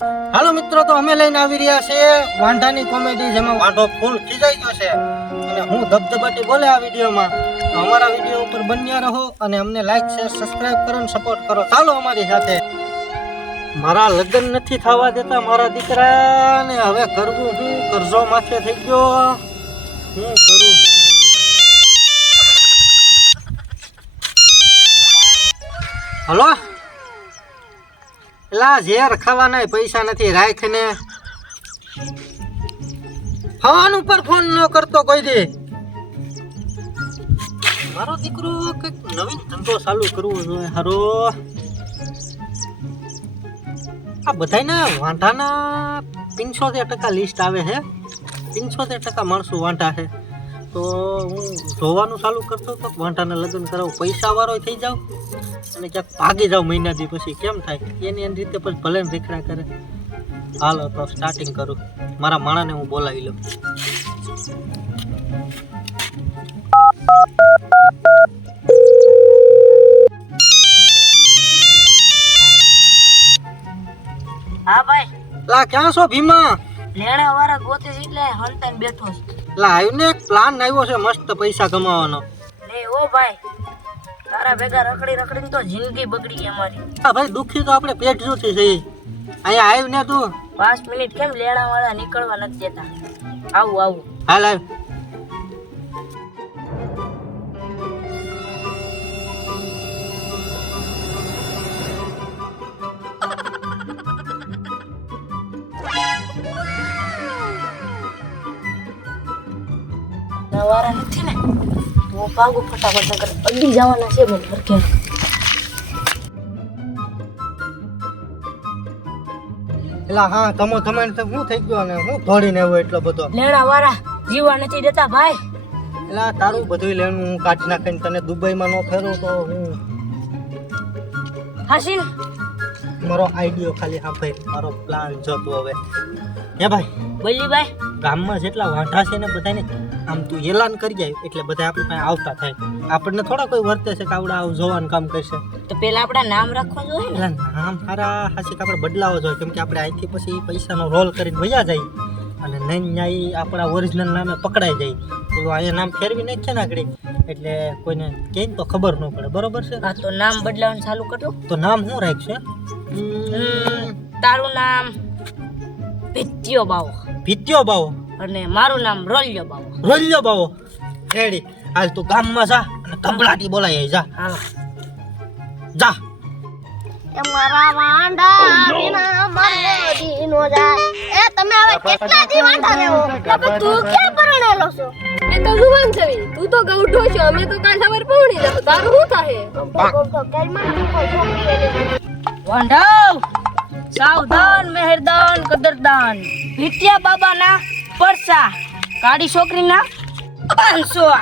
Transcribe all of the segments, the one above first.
હાલો મિત્રો, તો અમે લઈને આવી રહ્યા છે વાંઢાની કોમેડી, જેમાં વાંઢો ફૂલ ખીજાઈ ગયો છે અને હું ધબધબાટી બોલે આ વિડીયોમાં. તો અમારા વિડીયો ઉપર બન્યા રહો અને અમને લાઈક શેર સબસ્ક્રાઇબ કરો અને સપોર્ટ કરો. ચાલો અમારી સાથે. મારા લગ્ન નથી થવા દેતા મારા દીકરાને, હવે કરવું હું? કરજો માથે થઈ ગયો, હું કરું? હલો, એલા ઝેર ખાવાના પૈસા નથી, રાખને ફોન ઉપર ફોન ન કરતો કોઈ દી. મારો દીકરો કંઈક નવીન ધંધો ચાલુ કરવો જોઈએ. હારો આ બધાના વાંઢાના 75% લિસ્ટ આવે છે, 75% માણસો વાંઢા છે. તો હું જોવાનું ચાલુ કરતો તો વાંઢાના લગ્ન કરાવું, પૈસા વાળો થઈ જાવ અને ક્યાંક ભાગી જાવ મહિના દી પછી, કેમ થાય? એની રીતે પછી ભલે ને રીખડા કરે. હાલો તો સ્ટાર્ટિંગ કરું. મારા માણાને હું બોલાવી લઉં. હા ભાઈ. લા ક્યાં છો ભીમા? લેણા વાળા ગોતે છે એટલે હંતાઈને બેઠો છે. લા આવ્યું ને, એક પ્લાન આવ્યો છે મસ્ત પૈસા કમાવાનો. લે ઓ ભાઈ, તારા ભેગા રખડી રખડીને તો જિંદગી બગડી ગઈ અમારી. હા ભાઈ, દુખી તો આપણે પેટ જોતી છે. અહીંયા આવ્યું ને તું? 5 મિનિટ કેમ લેણા વાળા નીકળવા નથી દેતા? આવું આવું. હાલ આવ. વાળા નથી ને તો ભાગો ફટાફટ, નકર અડી જવાના છે મને હરખે. એલા હા, તમે શું થઈ ગયો ને હું દોડીને આવ્યો એટલો બધો? લેણા વાળા જીવા નથી દેતા ભાઈ. એલા તારું બધું લેણું હું કાઢી નાખીને તને દુબઈમાં ન ફેરું તો હું. હાસીન મારો આઈડિયો ખાલી હા ભાઈ, મારો પ્લાન જોતો હવે. હે ભાઈ, બોલી ભાઈ. ગામમાં જેટલા વાંઢા છે ને બધાને આમ તું એલાન કરી જાય એટલે બધા આપણી પાસે આવતા થાય. આપણને થોડા કોઈ વર્તે છે કે આવડા આવું જોવાનું કામ કરશે. તો પેલા આપણા નામ રાખવા જોઈએ ને. એટલે નામ સારા હાસિક આપણે બદલાવો જોઈએ, કેમ કે આપણે અહીંથી પછી પૈસાનો રોલ કરીને વયા જાય અને નહીં ન્યાય આપણા ઓરિજિનલ નામે પકડાઈ જાય. પેલું અહીંયા નામ ફેરવી નાખીએ ને આગળ એટલે કોઈને ક્યાંય તો ખબર ન પડે. બરોબર છે? હા, તો નામ બદલાવાનું ચાલુ કરજો. તો નામ શું રાખશે? તારું નામ ભીત્યો બાવો ભીત્યો બાવો અને મારું નામ રોલ્યો બાવો. રોલ્યો બાવો રેડી. હાલ તું ગામમાં જા અને કંબલાટી બોલાય જા. હાલો જા. મારા વાંડા વિના મરનો દીનો જાય. એ તમે હવે કેટલા દી વાંડા રહેવો? કે તું ક્યાં પરણેલો છો? એ તો જુવાન છે, તું તો ગૌઢો છો, અમે તો કાલ સવાર પહોંચી જાવ. તારું શું થાય? વાંઢવ સાવધાન, મહેરદાન, કદરદાન. ભીત્યા બાબાના પરસા, કાળી છોકરીના 500.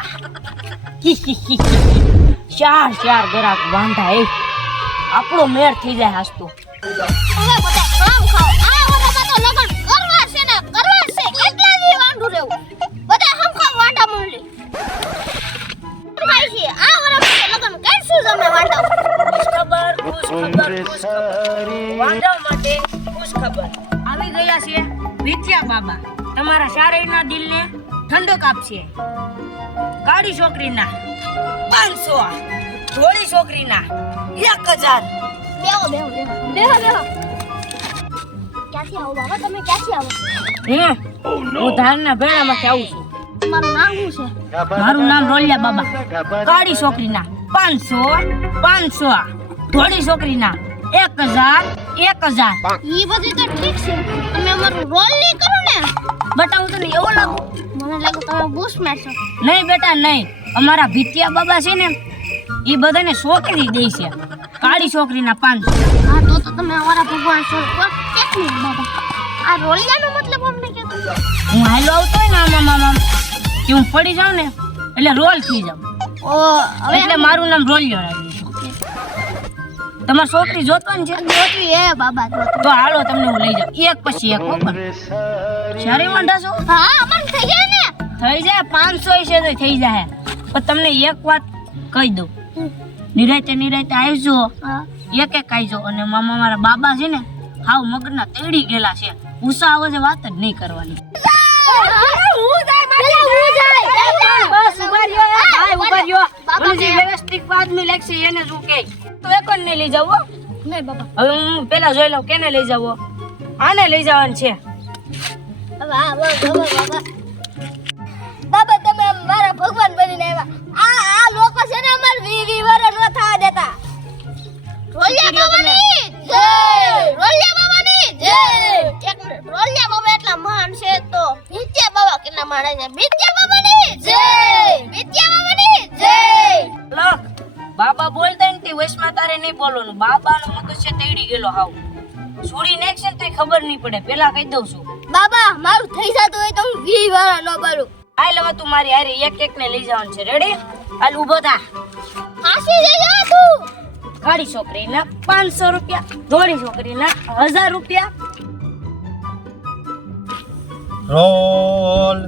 ચાર ગરાક વાંઢા. એ આપણો મેળ થઈ જાય હાસતો. હવે બધા કામ ખાઓ. આ વરામાં તો લગન કરવા છે ને કરવા છે. કેટલા દી વાંઢું રહેવું? બધા હમખા વાંઢા મૂલી. કાઈ છે આ વરામાં તો લગન કરશું જ અમે વાંઢા. ખુશખબર. વાંઢા માટે ખુશખબર આવી ગયા છે. ભીત્યા બાબા તમારા શારીરના દિલને ઠંડક આપશે. કાળી છોકરીના 500, ધોળી છોકરીના 1000. બેહો. ક્યાંથી આવો બાબા? તમે ક્યાંથી આવો? હું ધારના ભેળામાંથી આવું છું. તમારું નામ શું છે? મારું નામ રોલિયા બાબા. કાળી છોકરીના 500, ધોળી છોકરીના 1000. ઈ બધું તો ઠીક છે. તમે અમારું રોલ નહીં કરો ને. બટા હું તને એવું લાગુ? મને લાગે તમે બુશમેન છો. નહીં બેટા નહીં. અમારા ભીત્યા બાબા છે ને એ બધાને છોકરી દે છે. કાળી છોકરીના 500. હા તો તમે અમારા ભગવાન છો. કેટલી બાબા? આ રોલિયાનો મતલબ અમને કહેતો. હું હાલો આવતો હોય ને આમ કે હું પડી જાઉં ને એટલે રોલ થઈ જાઉં. ઓ હવે એટલે મારું નામ રોલિયો રાખ્યું છે. તમારી છોકરી જોતવાની છે? જોતી એ બાબા જોતી. તો હાલો તમને હું લઈ જાઉં એક પછી એક. ઉપર શારી વાંઢા છો? હા અમન થઈ જાય ને. થઈ જાય 500 છે તો થઈ જાય. પણ તમને એક વાત કહી દઉં, નિરાતે આવજો, હા એક આવજો. અને મારા બાબા છે ને હાવ મગજના તેડી ગયેલા છે. ગુસ્સા આવે છે વાત જ નહીં કરવાની. બસ ઉભા રહ્યો એ ભાઈ, ઉભા રહ્યો. મને જે વ્યવસ્થિત આદમી લાગશે એને શું કહે. તો એકને નહીં લઈ જાવ હો. નહીં બાબા. હવે હું પેલા જોઈ લઉં કેને લઈ જાવ. આને લઈ જવાનું છે. બાબા બાબા તમે મારા ભગવાન બનીને આવ્યા. આ લોકો છે ને અમાર 20 વર્ષ નો થવા દેતા. રોલિયા બાબાની જય, રોલિયા બાબાની જય. એક મિનિટ, રોલિયા બાબા એટલા મહાન છે તો ભીત્યા બાબા કેટલા મહાન છે. ભીત્યા બાબાની જય, ભીત્યા બાબાની જય. લો બાબા બોલતા ને તે વૈશમાં તારે નહીં બોલવાનું. બાબાનો મગજ છે તેડી ગયેલો હાવ. છોડી નાખશે ને તોય ખબર નહીં પડે. પેલા કહી દઉં છું. બાબા મારું થઈ જતું હોય તો હું 20 વર્ષ નો બનું. હાલ હવે તું મારી હારે એક ને લઈ જવાનું છે. રેડી? હાલ ઊભો થા. હાસી જઈ જા તું. કાળી છોકરીના 500 રૂપિયા, ધોળી છોકરીના 1000 રૂપિયા. રોલ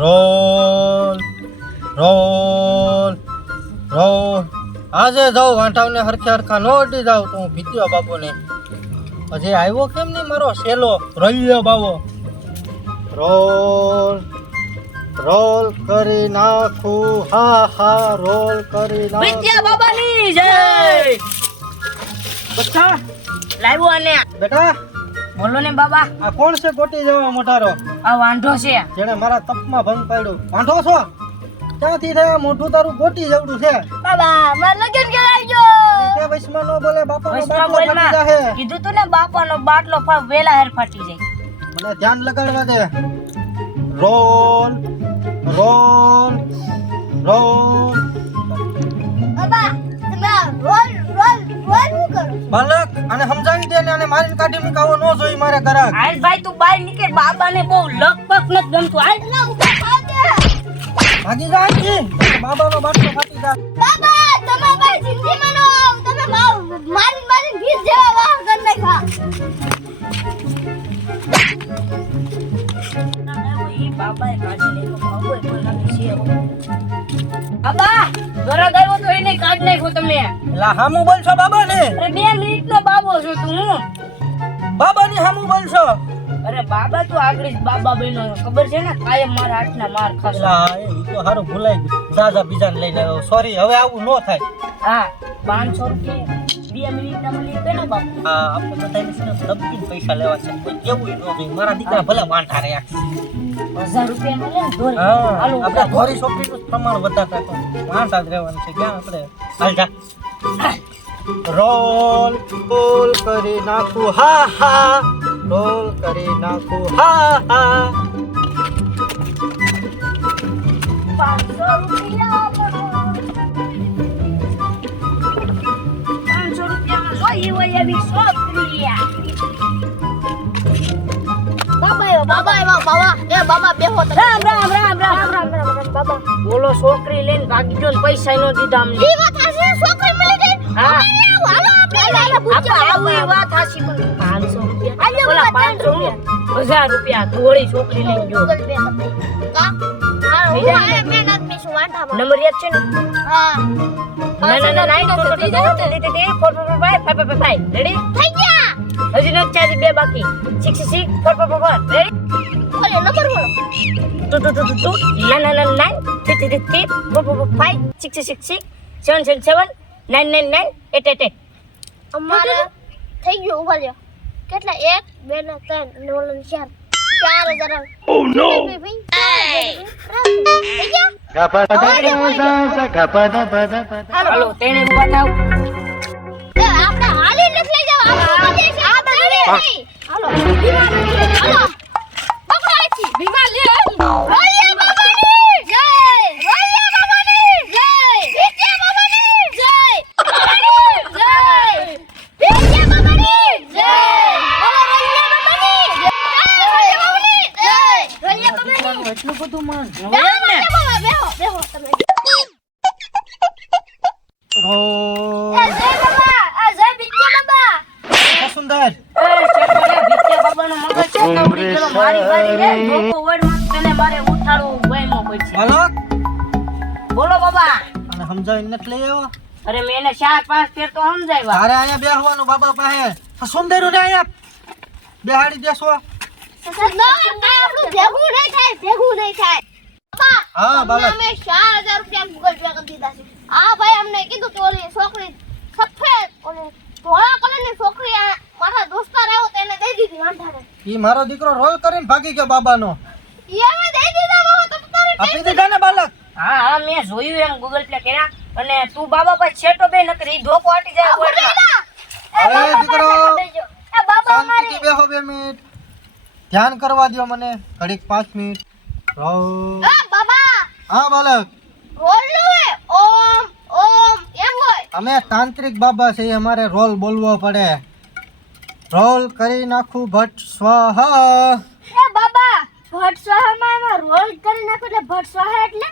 રોલ રોલ રોલ. આજે જાઉં વાંઢાવને હરખે હરખા નો અડી જાવ તો હું ભીત્યો બાપુને. પછી આવ્યો કેમ નહીં મારો સેલો રલ્યો બાબો. રોલ રોલ કરી નાખું હા હા રોલ કરી નાખું. વિદ્યા બાબાની જય. બચ્ચા લાવ્યો આને. બેટા બોલો ને બાબા. આ કોણ છે ગોટી જેવો મોટારો આ વાંઢો છે. જેણે મારા તપમાં ભંગ પાડ્યો? વાંઢો છો? ક્યાંથી થયા? મોઢું તારું ગોટી જેવડું છે. બાબા માર લગન કરાવજો. તે વૈષ્ણવ નો બોલે બાપાનો વૈષ્ણવ બાટલો ફાટી બોલમાં જાહે. કીધું તું ને બાપાનો બાટલો વેલા હેર ફાટી જાય. મને ધ્યાન લગાડવા દે. Roll role roll. બાબા તમે રોલ રોલ રોલ હું કરો? બાલક આને સમજાવી દે ને આને મારીને કાઢી મૂકાવો ન જોઈ મારે ઘરાક. હાલ ભાઈ તું બહાર નીકળ. બાબાને બહુ લકપક નથી ગમતું. હાલ ના ઉભા થાવ દે. ભાગી જા અહીંથી. બાબાનો બાટલો ફાટી જા. બાબા તમે મારી જિંદગીમાં નો આવો. તમે મારી મારી ભીત જેવા વાહ કરી નાખા. ઈ બાબાએ કાઢી નાખ્યો. બાબોએ પણ લાગે છે હવે. બાબા ઘરે ગયો તો એને કાઢી નાખ્યો તમે. એલા હામું બોલશો બાબાને? અરે 2 મિનિટનો બાબો છો તું. બાબાની હામું બોલશો? અરે બાબા તું આગળ જ બાબા બન્યો ખબર છે ને. કાયમ મારા હાથના માર ખાશો. એલા એ તો હારું ભૂલાઈ ગયું. જા બીજાને લઈને આવ્યો. સોરી હવે આવું ન થાય. હા 500 રૂપિયા 2 મિનિટના મળી ગયો ને બાપુ. હા આપણે બધાને છે ને દબકીને પૈસા લેવા છે. કોઈ કેવું ન જોઈએ. મારા દીકરા ભલે વાંઢા રહ્યા. 1000 રૂપિયા મળે ને ધોરી. હા હાલો આપણે ઘોરી છોકરીનું પ્રમાણ વધારતા તો વાંઢા જ રહેવાનું છે. ક્યાં આપણે હાલ જા. રોલ રોલ કરી નાખું હા હા રોલ કરી નાખું હા હા. 500 રૂપિયા 500 રૂપિયામાં જોઈ હોય એવી છોકરી. બાબા એ બાબા બેહો તમે. રામ રામ રામ રામ રામ બાબા બોલો છોકરી લઈને ભાગી ગયો ને પૈસા નો દીધા અમને. ઈ વાત હશે છોકરી મળી ગઈ. હા હાલો આપણે આપણે આવું એ વાત હાચી પણ 500 રૂપિયા આલ્યો બોલા બાબા, 500 1000 રૂપિયા થોડી છોકરી લઈને ગયો. ગૂગલ પે તમે. કા હા હું આ મેન આદમી છું વાંઢામાં. નંબર યાદ છે ને? હા ના 9 રેડી થઈ ગયા. હજી નથી ચાલી 2 બાકી 66 4 રેડી બોલો નંબર બોલો. તું 9 53 4 5 6 7 999 888. અમારે થઈ ગયું ઉભા લ્યો. કેટલા 1 2 ને 3 ને ઓલા 4 4000. ઓ નો થઈ ગયા. હાલો તેણે ઉભા થાવ. એ આપણે હાલી નથી લઈ જાવ. આ બધી હાલો હાલો પકડો આથી ભીમા લે. રોલિયા બાબાની જય, રોલિયા બાબાની જય, ભીત્યા બાબાની જય, બાબાની જય, ભીત્યા બાબાની જય, બોલો રોલિયા બાબાની જય, રોલિયા બાબાની જય, રોલિયા બાબાની. એટલું બધું માન. બાબા બેહો બેહો તમે. રોલ એ જય બાબા, આ જય ભીત્યા બાબા. સુંદર વિદ્યા બાબાનો મગજ છે કવડી ગયેલો. મારી વારી રે ધોકો વડમાં તને મારે ઉઠાડવું વયમો પડશે. બાલક બોલો બાબા. અને સમજાવીને નથી લઈ આવ્યો. અરે મેં એને 4-5 ફેર તો સમજાવ્યા. તારે અહીંયા બેહવાનું બાબા પાસે. આ સુંદરુ ને અહીંયા બેહાડી દેશો. ભેગું નહીં થાય બાબા, હા બાલક. અમે 4000 રૂપિયા ગૂગલ પે કરી દીધા છે. આ ભાઈ અમને કીધું કે ઓલી છોકરી સફેદ ઓલી ધોળા કલરની છોકરી આ મારા દોસ્તાર આવ્યો તો એને દઈ દીધી વાંઢાને. ઈ મારો દીકરો રોલ કરીને ભાગી ગયો બાબાનો. ઈ અમે દઈ દીધા બાબા, તો તારે આપી દીધા ને બાલક. હા હા મેં જોયું એમ ગૂગલ પે કર્યા અને તું બાબા પાસે છેટો બે નકર ઈ ધોકો આટી જાય કોઈના. અરે દીકરો એ બાબા શાંતિથી બેહો 2 મિનિટ. ધ્યાન કરવા દ્યો મને ઘડીક 5 મિનિટ. રોલ. એ બાબા હા બાલક. રોલું ઓમ ઓમ એમ હોય. અમે તાંત્રિક બાબા છે, અમારે રોલ બોલવો પડે. રોલ કરી નાખું ભટ્ટ સ્વાહા. એ બાબા ભટ્ટ સ્વાહામાં એમાં રોલ કરી નાખો એટલે ભટ્ટ સ્વાહા એટલે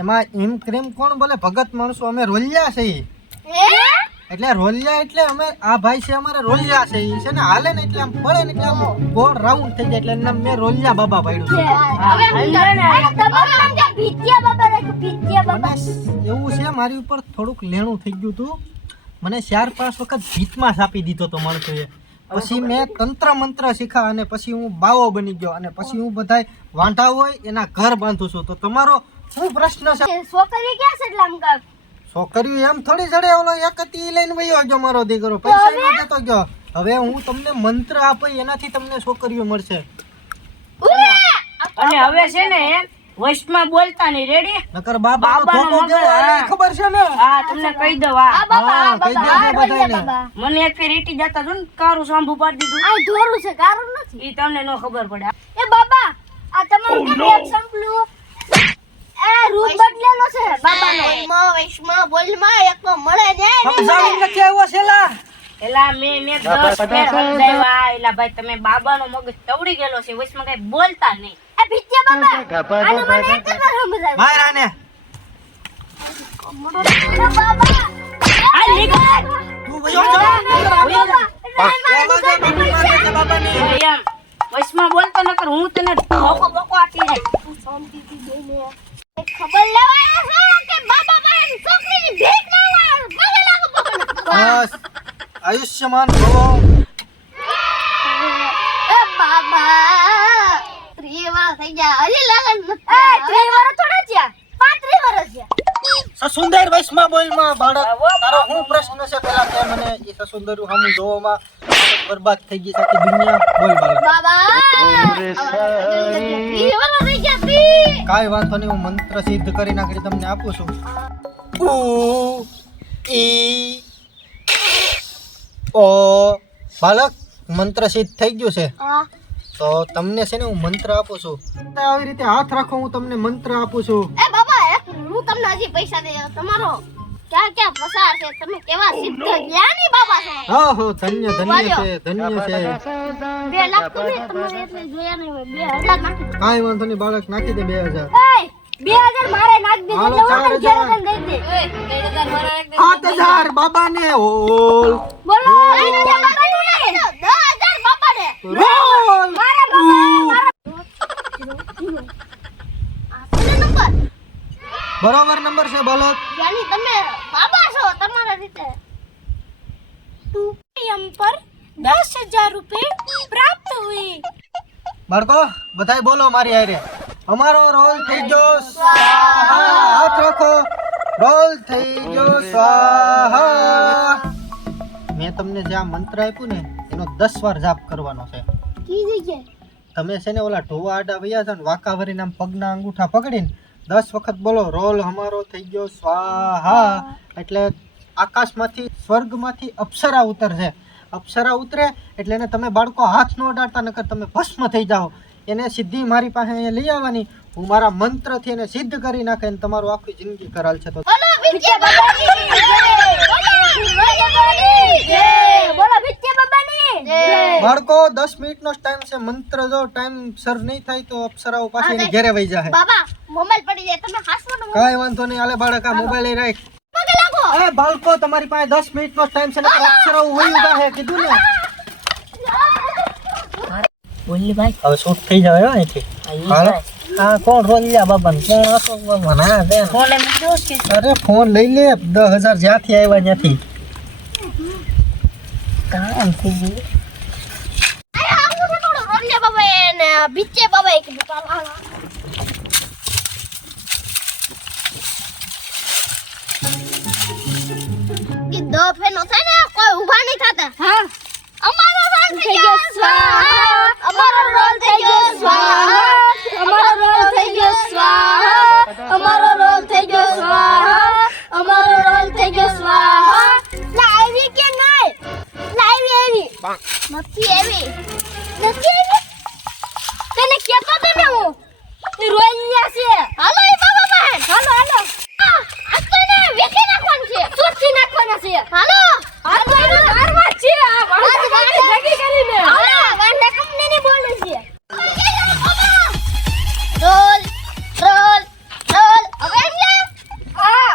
એમાં ઈમ ક્રીમ કોણ બોલે? ભગત માણસો અમે રોલિયા છે ઈ. હે એટલે રોલિયા એટલે અમે આ ભાઈ છે અમારે રોલિયા છે ઈ છે ને હાલે ને એટલે આમ પડે ને એટલે આમ ગોળ રાઉન્ડ થઈ જાય એટલે એનું નામ મેં રોલિયા બાબા પાડ્યું છે. હવે હું તમારું નામ છે ભીતિયા બાબા રાખ્યું ભીતિયા બાબા. મને એવું છે મારી ઉપર થોડુંક લેણું થઈ ગયું હતું. મને 4-5 વખત ભીતમાં છાપી દીધો તો માણસોએ. પછી મેં તંત્ર મંત્ર શીખા અને પછી હું બાવો બની ગયો અને પછી હું બધાય વાંઢા હોય એના ઘર બાંધું છું. તો તમારો શું પ્રશ્ન છે? છોકરી ક્યાં છે એટલે આમ કાક છોકરીઓ એમ થોડી જડે ઓલો એક હતી ઈ લઈને વયો ગયો મારો દીકરો. પૈસા ન દેતો ગયો. હવે હું તમને મંત્ર આપી એનાથી તમને છોકરીઓ મળશે. અને હવે છે ને વોઇસમાં બોલતા નહીં રેડી. નકર બાબાનો બાબાનો ધોકો કેવો મગજ, આવે હા. ઈ ખબર છે ને? હા તમને કહી દઉં હા હા કહી દેજો બધાયને. મને એક ફેર રીટી જતા જો ને કારું સાંભુ પાડી દીધું આ ધોરું છે કારું નથી. ઈ તમને નો ખબર પડે. એ બાબા આ તમારું કેમ એક સંપલું એ રૂપ બદલેલો છે બાબાનો. વૈષ્ણવ બોલમાં એક તો મળે જાય સમજાવીને નથી આવ્યો છેલ્લા. એલા મેં 10 ફેર સમજાવ્યા. એલા ભાઈ તમે બાબાનો મગજ તવડી ગયેલો છે વોઇસમાં કઈ બોલતા નહીં. એ ભીતિયા બાબા આને મને એક જ વાર સમજાવ્યું. માર આને. એ બાબા આ લીગર તું વયો જા. બાબાને એમ વોઇસમાં બોલતો નકર હું તને ધોકો બોકો આપી દઈશ. ખબર લેવાય છે કે બાબા પાસે છોકરીની ભીખ ના લાવ પગે લાગો બાબાને. બસ આયુષ્યમાન ભવો. એ બાબા 3 વાર થઈ ગયા હજી લગન નથી. એ 3 વાર થોડા થયા 35 વર્ષ થયા. સસુંદર વૈષ્ણવ બોલમાં બાળક તારો શું પ્રશ્ન છે પેલા કે મને એ સસુંદરું સામું જોવામાં બરબાદ થઈ ગઈ છે આખી દુનિયા. બોલ બાળક. બાબા 3 વાર થઈ ગયા તી. કાંઈ વાંધો નહીં, હું મંત્ર સિદ્ધ કરી નાખી તમને આપું છું. ઉ ઈ ઓ. બાળક મંત્ર સિદ્ધ થઈ ગયું છે. હા તો તમને છે ને હું મંત્ર આપું છું. આવી રીતે હાથ રાખો, હું તમને મંત્ર આપું છું. એ બાબા હું તમને હજી પૈસા દે તમારો ક્યાં ક્યાં પસાર છે તમે કેવા સિદ્ધ જ્ઞાની બાબા છો. હા હો ધન્ય ધન્ય છે ધન્ય છે. 2 લાખ તમે તમારે એટલે જોયા નહીં હોય 2000 નાખી દો. કાંઈ વાંધો નહીં બાળક, નાખી દે 2000. એ 2000 મારે નાખી દે હાલો, એટલે હું તને 4000 ઘેર દઈ દે. 7000 બાબાને ઓલ બોલો ભીતિયા બાબાને 10000 બાબાને. રોલ. મારા બાબા નંબર બરોબર નંબર છે બાળક. યાની તમે બાબા છો તમારા રીતે. એમ પર 10000 રૂપિયા પ્રાપ્ત હુઈ. બાળકો બધાય બોલો મારી હારે. અમારો રોલ થઈ ગયો સ્વાહા. હાથ રાખો. રોલ થઈ ગયો સ્વાહા. મેં તમને જે આ મંત્ર આપ્યું ને એનો 10 વાર જાપ કરવાનો છે. કી જગ્યાએ તમે છે ને ઓલા ઢોવા આડા વયા છો ને વાંકા વરીને આમ પગના અંગૂઠા પકડીને 10 વખત બોલો રોલ અમારો થઈ ગયો સ્વાહા. એટલે આકાશમાંથી સ્વર્ગમાંથી અપ્સરા ઉતરશે. અપ્સરા ઉતરે એટલે એને તમે બાળકો હાથ ન અડાડતા નકર તમે ભસ્મ થઈ જાઓ. એને સીધી મારી પાસે અહીંયા લઈ આવવાની. હું મારા મંત્રથી એને સિદ્ધ કરી નાખે અને તમારું આખી જિંદગી કરાલ છે. તો બોલો ભીતિયા બાબાની જય. બોલો બાબાની જય. બોલો ભીતિયા બાબાની જય. બાળકો 10 મિનિટનો ટાઈમ છે. મંત્ર જો ટાઈમ સર નહીં થાય તો અપ્સરાઓ પાછી એની ઘેરે વહી જાય. બાબા મોબાઈલ પડી જાય તમે હાસવાનો કાંઈ વાંધો નહીં. હાલે બાળક આ મોબાઈલ લઈ રાખ. પગે લાગો. એ બાળકો તમારી પાસે 10 મિનિટનો ટાઈમ છે ને અપ્સરાઓ વહી જાય કીધું ને. બોલી ભાઈ હવે શૂટ થઈ જાય અહીંથી. હાલો. હા કોણ રોલિયા બાબા ને કોણ આસો બાબા ના દે. ફોન એમ કીધું છે અરે ફોન લઈ લે 10000 જ્યાંથી આવ્યા ત્યાંથી. કામ થઈ ગયું. અરે આ બીચે બાબા એક દુકાન કે દો ફેનો થાય ને કોઈ ઊભા નહીં થતા હા અમારો રોલ થઈ ગયો સ્વાહા અમારો રોલ થઈ ગયો સ્વાહા અમારો રોલ થઈ ગયો સ્વાહા અમારો રોલ થઈ ગયો સ્વાહા અમારો રોલ થઈ ગયો સ્વાહા લાવી કે નહીં લાવી એવી નથી એવી તને કેતો તો ને હું તે રોઈયા છે હાલો એ બાબા બહેન હાલો હાલો આ તો ને વેખી નાખવાનું છે સુરતી નાખવાના છે હાલો આ તો એનો મારવા છે આ વાંડા જગી કરીને હાલો વાંડા કંપનીની બોલે છે રોલ રોલ રોલ હવે એટલે હા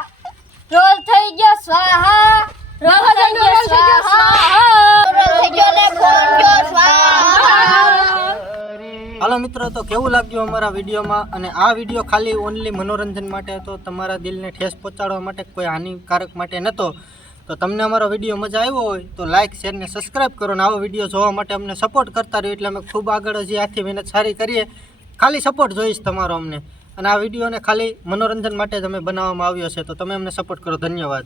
રોલ થઈ ગયો સ્વાહા રોલ થઈ ગયો સ્વાહા રોલ થઈ ગયો ને ફોન ગયો સ્વાહા હાલો મિત્રો, તો કેવું લાગ્યું અમારા વિડીયોમાં? અને આ વિડીયો ખાલી ઓનલી મનોરંજન માટે હતો, તમારા દિલને ઠેસ પહોંચાડવા માટે, કોઈ હાનિકારક માટે નહોતો. તો તમને અમારો વિડીયો મજા આવ્યો હોય તો લાઇક શેર ને સબસ્ક્રાઈબ કરો, ને આવો વિડીયો જોવા માટે અમને સપોર્ટ કરતા રહ્યો. એટલે અમે ખૂબ આગળ હજી આથી મહેનત સારી કરીએ. ખાલી સપોર્ટ જોઈશ તમારો અમને. અને આ વિડીયોને ખાલી મનોરંજન માટે જ અમે બનાવવામાં આવ્યો છે, તો તમે અમને સપોર્ટ કરો. ધન્યવાદ.